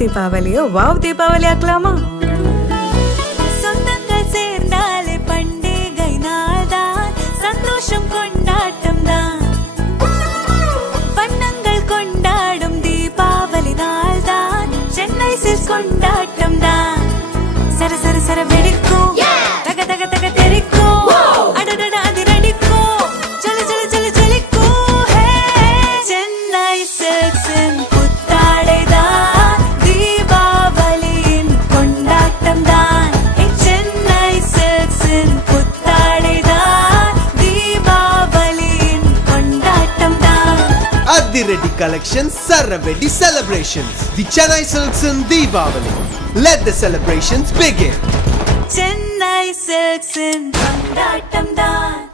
தீபாவளியோ wow Deepavali ஆக்கலாமா? சொந்தங்கள் சேர்ந்தாலே பண்டிகை நாள்தான், சந்தோஷம் கொண்டாட்டம் தான். வண்ணங்கள் கொண்டாடும் தீபாவளி நாள்தான், சென்னை சில்க்ஸ் கொண்டாட்டம் தான். சர சர சர வெடிக்கும், தக தக தக தெரிக்கும், அடடட அதிரடிக்கும், ஜொலி ஜொலி ஜொலி ஜொலிக்கும். சென்னை சில்க்ஸின் புத்தாடை தான், தீபாவளியின் கொண்டாட்டம் தான். சென்னை சில்க்ஸின் புத்தாடை தான், தீபாவளியின் கொண்டாட்டம் தான். Adhiredi collections, Saravedi celebrations. The Chennai Silks in Deepavali. Let the celebrations begin. Chennai சில்க்ஸின் கொண்டாட்டம் தான்.